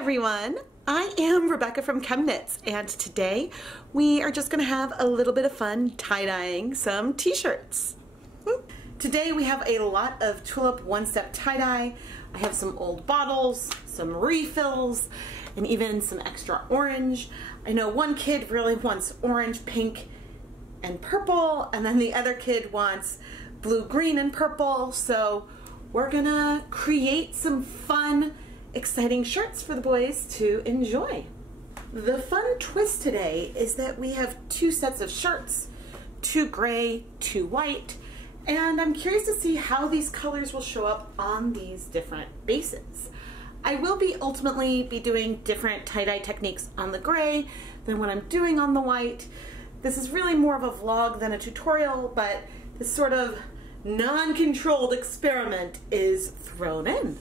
everyone, I am Rebecca from ChemKnits, and today we are just going to have a little bit of fun tie-dyeing some t-shirts. Today we have a lot of Tulip one-step tie-dye. I have some old bottles, some refills, and even some extra orange. I know one kid really wants orange, pink, and purple, and then the other kid wants blue, green, and purple, so we're gonna create some fun, exciting shirts for the boys to enjoy. The fun twist today is that we have two sets of shirts, two gray, two white, and I'm curious to see how these colors will show up on these different bases. I will ultimately be doing different tie-dye techniques on the gray than what I'm doing on the white. This is really more of a vlog than a tutorial, but this sort of non-controlled experiment is thrown in.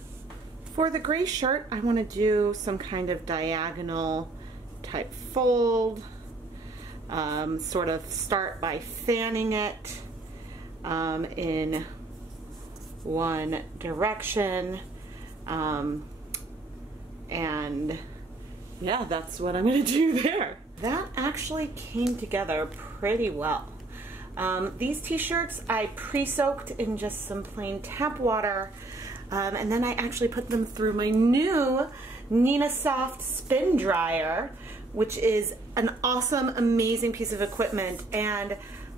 For the gray shirt, I want to do some kind of diagonal type fold, sort of start by fanning it in one direction, and yeah, that's what I'm going to do there. That actually came together pretty well. These t-shirts I pre-soaked in just some plain tap water, and then I actually put them through my new Nina Soft spin dryer, which is an awesome, amazing piece of equipment, and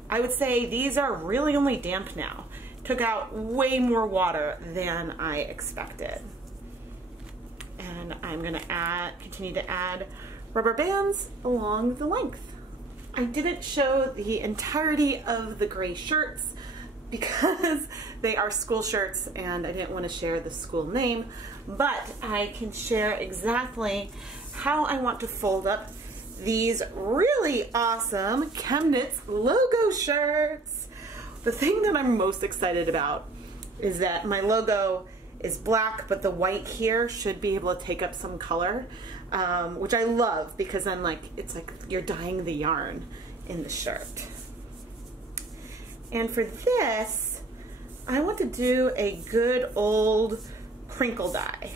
I would say these are really only damp now. Took out way more water than I expected. And I'm gonna continue to add rubber bands along the length. I didn't show the entirety of the gray shirts because they are school shirts and I didn't want to share the school name, but I can share exactly how I want to fold up these really awesome ChemKnits logo shirts. The thing that I'm most excited about is that my logo is black, but the white here should be able to take up some color, which I love because then it's like you're dyeing the yarn in the shirt. And for this, I want to do a good old crinkle dye.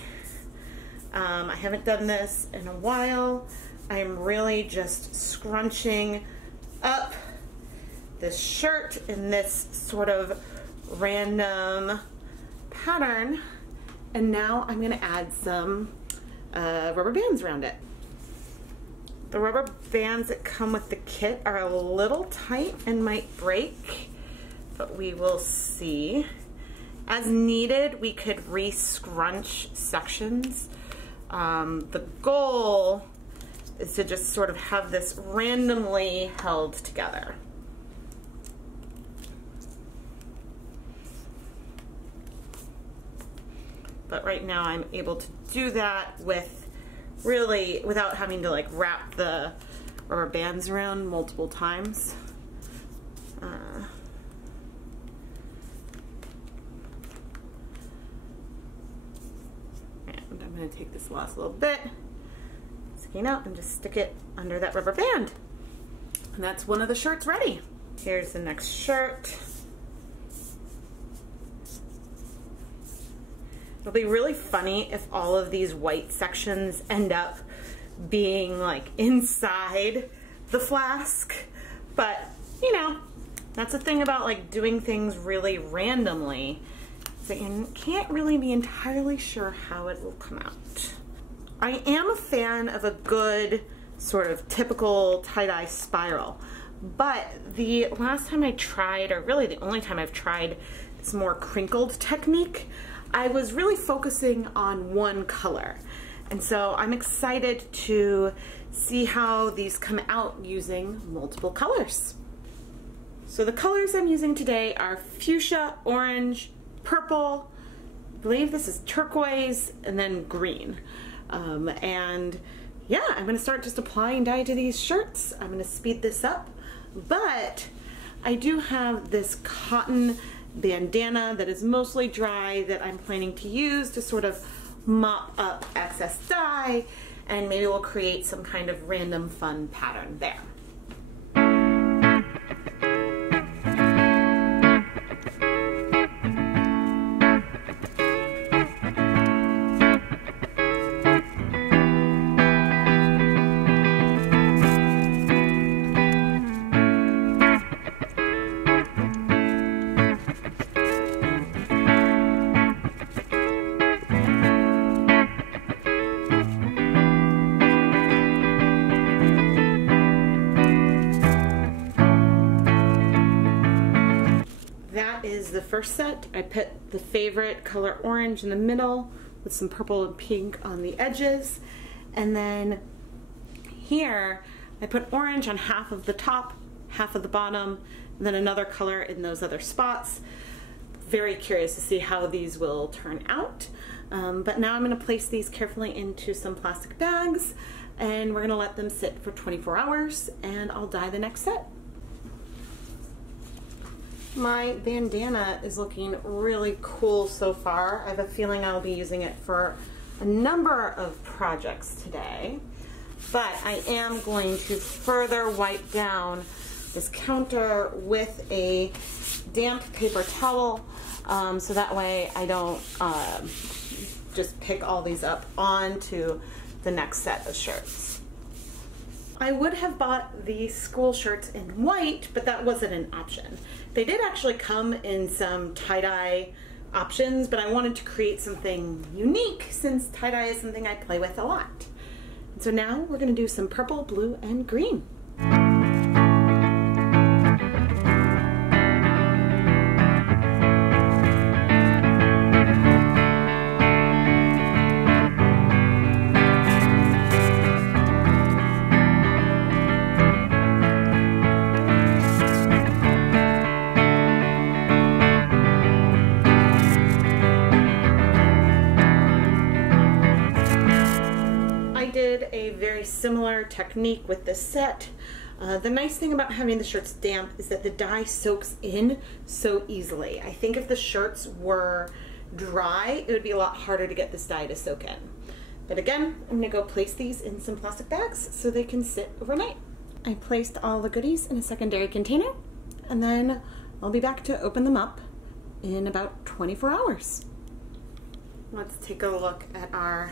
I haven't done this in a while. I'm really just scrunching up this shirt in this sort of random pattern, and now I'm going to add some rubber bands around it. The rubber bands that come with the kit are a little tight and might break, but we will see. As needed, we could re-scrunch sections. The goal is to just sort of have this randomly held together. But right now I'm able to do that without having to wrap the rubber bands around multiple times. And I'm going to take this last little bit, sticking out, and just stick it under that rubber band. And that's one of the shirts ready. Here's the next shirt. It'll be really funny if all of these white sections end up being inside the flask, but you know, that's the thing about doing things really randomly, is that you can't really be entirely sure how it will come out. I am a fan of a good sort of typical tie-dye spiral, but the last time I tried, or really the only time I've tried this more crinkled technique, I was really focusing on one color. And so I'm excited to see how these come out using multiple colors. So the colors I'm using today are fuchsia, orange, purple, I believe this is turquoise, and then green. And yeah, I'm gonna start just applying dye to these shirts. I'm gonna speed this up, but I do have this cotton bandana that is mostly dry that I'm planning to use to sort of mop up excess dye, and maybe we'll create some kind of random fun pattern there. the first set. I put the favorite color orange in the middle with some purple and pink on the edges. And then here, I put orange on half of the top, half of the bottom, and then another color in those other spots. Very curious to see how these will turn out. But now I'm going to place these carefully into some plastic bags, and we're going to let them sit for 24 hours, and I'll dye the next set. My bandana is looking really cool so far. I have a feeling I'll be using it for a number of projects today, but I am going to further wipe down this counter with a damp paper towel, so that way I don't just pick all these up onto the next set of shirts. I would have bought the school shirts in white, but that wasn't an option. They did actually come in some tie-dye options, but I wanted to create something unique since tie-dye is something I play with a lot. And so now we're going to do some purple, blue, and green. A very similar technique with this set. The nice thing about having the shirts damp is that the dye soaks in so easily. I think if the shirts were dry, it would be a lot harder to get this dye to soak in. But again, I'm gonna go place these in some plastic bags so they can sit overnight. I placed all the goodies in a secondary container, and then I'll be back to open them up in about 24 hours. Let's take a look at our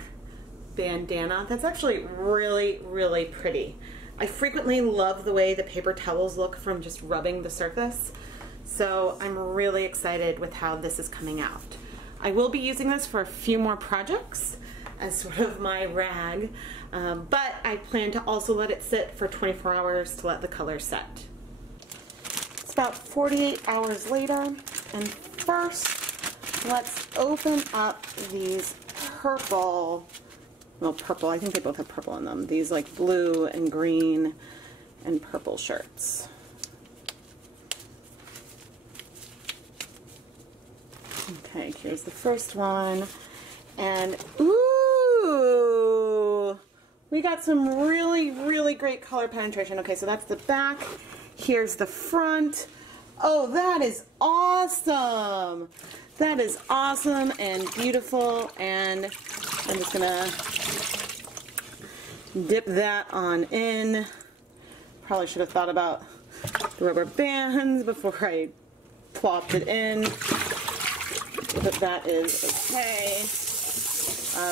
bandana. That's actually really, really pretty. I frequently love the way the paper towels look from just rubbing the surface, so I'm really excited with how this is coming out. I will be using this for a few more projects as sort of my rag, but I plan to also let it sit for 24 hours to let the color set. It's about 48 hours later, and first let's open up these purple, I think they both have purple in them. These like blue and green and purple shirts. Okay, here's the first one. And ooh, we got some really, really great color penetration. Okay, so that's the back. Here's the front. Oh, that is awesome. That is awesome and beautiful, and I'm just gonna dip that on in. Probably should have thought about the rubber bands before I plopped it in, but that is okay.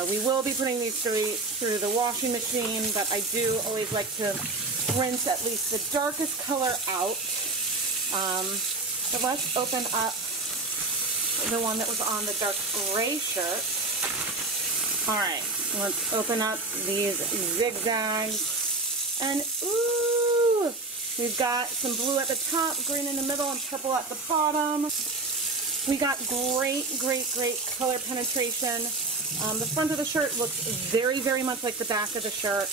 We will be putting these through the washing machine, but I do always like to rinse at least the darkest color out. So let's open up the one that was on the dark gray shirt. Alright, let's open up these zigzags. And ooh, we've got some blue at the top, green in the middle, and purple at the bottom. We got great, great, great color penetration. The front of the shirt looks very, very much like the back of the shirt.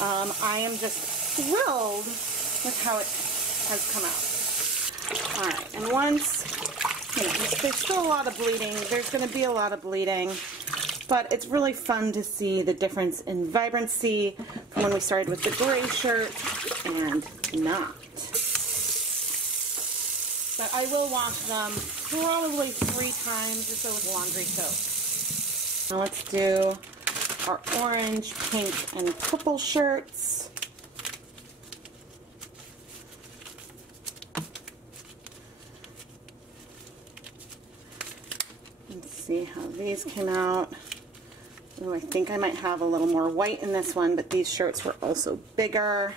I am just thrilled with how it has come out. Alright, and once, there's still a lot of bleeding. There's going to be a lot of bleeding, but it's really fun to see the difference in vibrancy from when we started with the gray shirt and not. But I will wash them probably 3 times or so with laundry soap. Now let's do our orange, pink, and purple shirts. Let's see how these came out. Oh, I think I might have a little more white in this one, but these shirts were also bigger.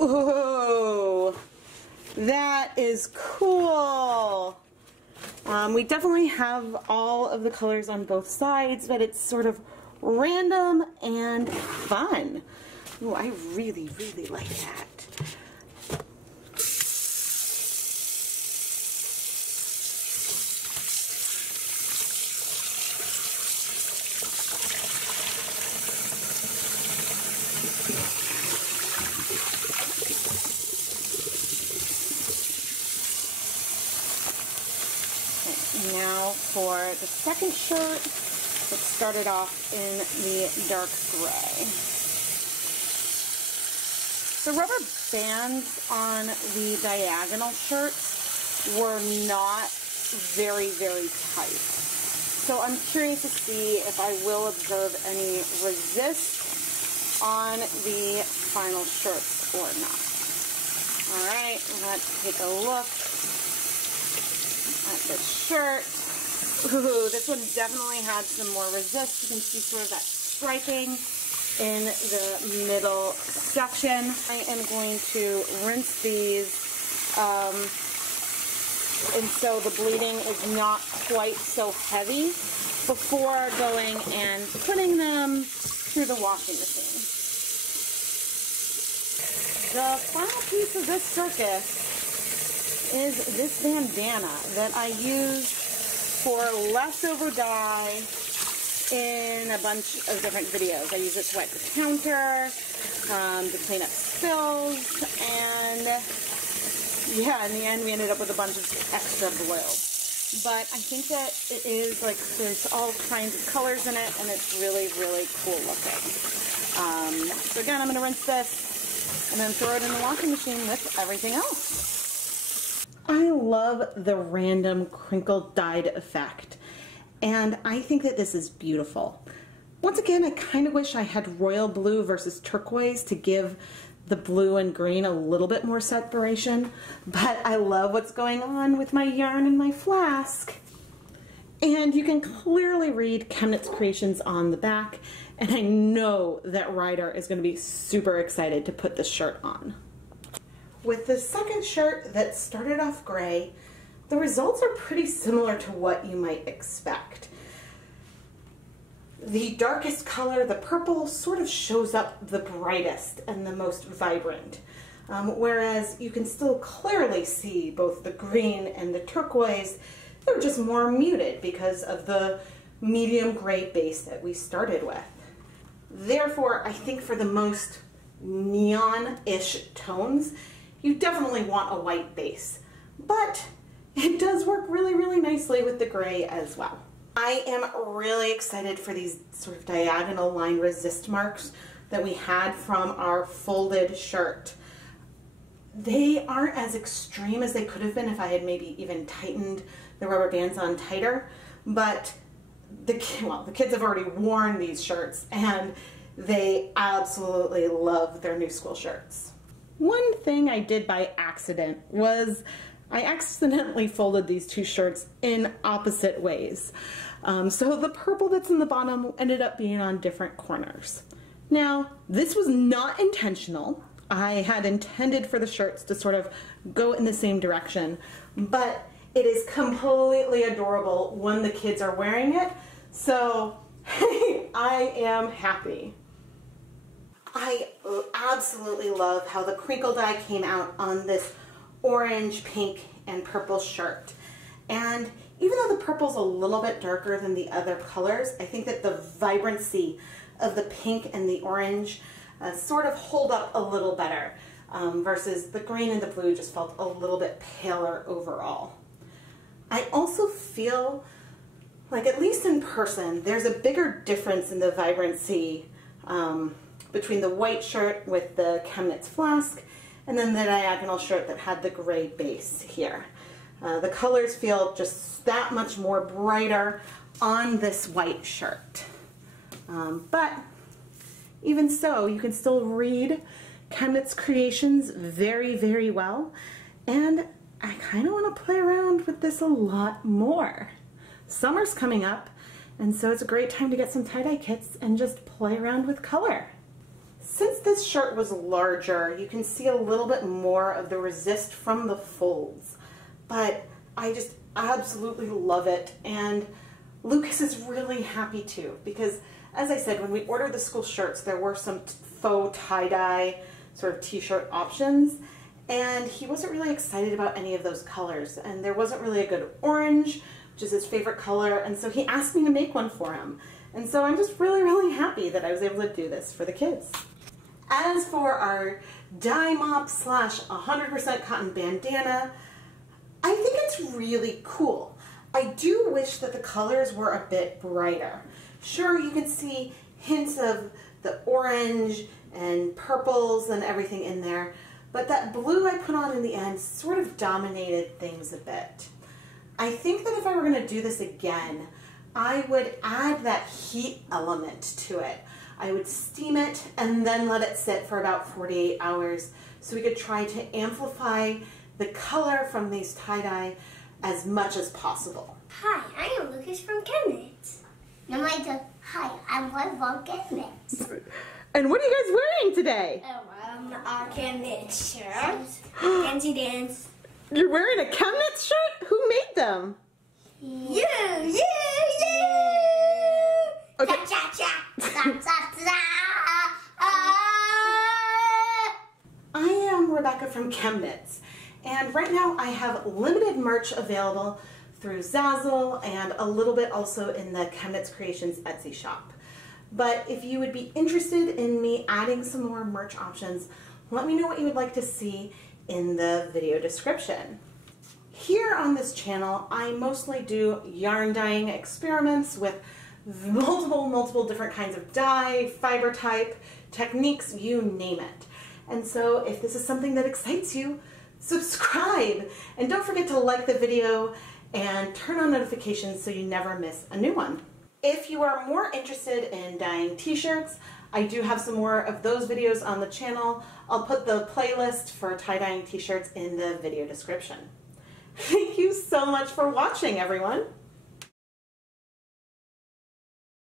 Ooh, that is cool. We definitely have all of the colors on both sides, but it's sort of random and fun. Ooh, I really, really like that. for the second shirt that started off in the dark gray. The rubber bands on the diagonal shirts were not very, very tight. So I'm curious to see if I will observe any resist on the final shirts or not. Alright, let's take a look at this shirt. Ooh, this one definitely had some more resist. You can see sort of that striping in the middle section. I am going to rinse these and so the bleeding is not quite so heavy before going and putting them through the washing machine. The final piece of this circus is this bandana that I use for leftover dye in a bunch of different videos. I use it to wipe the counter, to clean up spills, and yeah, in the end we ended up with a bunch of extra blue. But I think that it is like, there's all kinds of colors in it, and it's really, really cool looking. So again, I'm going to rinse this and then throw it in the washing machine with everything else. I love the random crinkled dyed effect, and I think that this is beautiful. Once again, I kind of wish I had royal blue versus turquoise to give the blue and green a little bit more separation, but I love what's going on with my yarn and my flask. And you can clearly read ChemKnits Creations on the back, and I know that Ryder is going to be super excited to put this shirt on. With the second shirt that started off gray, the results are pretty similar to what you might expect. The darkest color, the purple, sort of shows up the brightest and the most vibrant, whereas you can still clearly see both the green and the turquoise. They're just more muted because of the medium gray base that we started with. Therefore, I think for the most neon-ish tones, you definitely want a white base, but it does work really, really nicely with the gray as well. I am really excited for these sort of diagonal line resist marks that we had from our folded shirt. They aren't as extreme as they could have been if I had maybe even tightened the rubber bands on tighter, but the kids have already worn these shirts and they absolutely love their new school shirts. One thing I did by accident was I accidentally folded these two shirts in opposite ways. So the purple that's in the bottom ended up being on different corners. Now, this was not intentional. I had intended for the shirts to sort of go in the same direction, but it is completely adorable when the kids are wearing it. So, hey, I am happy. I absolutely love how the crinkle dye came out on this orange, pink, and purple shirt. And even though the purple's a little bit darker than the other colors, I think that the vibrancy of the pink and the orange sort of hold up a little better versus the green and the blue just felt a little bit paler overall. I also feel like, at least in person, there's a bigger difference in the vibrancy between the white shirt with the ChemKnits flask and then the diagonal shirt that had the gray base here. The colors feel just that much more brighter on this white shirt. But even so, you can still read ChemKnits Creations very, very well. And I kind of want to play around with this a lot more. Summer's coming up, and so it's a great time to get some tie-dye kits and just play around with color. Since this shirt was larger, you can see a little bit more of the resist from the folds. But I just absolutely love it, and Lucas is really happy too, because as I said, when we ordered the school shirts, there were some faux tie-dye sort of t-shirt options, and he wasn't really excited about any of those colors, and there wasn't really a good orange, which is his favorite color, and so he asked me to make one for him. And so I'm just really, really happy that I was able to do this for the kids. As for our dye mop / 100% cotton bandana, I think it's really cool. I do wish that the colors were a bit brighter. Sure, you can see hints of the orange and purples and everything in there, but that blue I put on in the end sort of dominated things a bit. I think that if I were going to do this again, I would add that heat element to it. I would steam it and then let it sit for about 48 hours so we could try to amplify the color from these tie-dye as much as possible. Hi, I am Lucas from ChemKnits. Hi, I'm Lloyd from ChemKnits. And what are you guys wearing today? Our ChemKnits shirts. Fancy dance. You're wearing a ChemKnits shirt? Who made them? You! Okay. I am Rebecca from ChemKnits, and right now I have limited merch available through Zazzle and a little bit also in the ChemKnits Creations Etsy shop. But if you would be interested in me adding some more merch options, let me know what you would like to see in the video description. Here on this channel, I mostly do yarn dyeing experiments with multiple different kinds of dye, fiber type, techniques, you name it. And so if this is something that excites you, subscribe! And don't forget to like the video and turn on notifications so you never miss a new one. If you are more interested in dyeing t-shirts, I do have some more of those videos on the channel. I'll put the playlist for tie-dyeing t-shirts in the video description. Thank you so much for watching, everyone!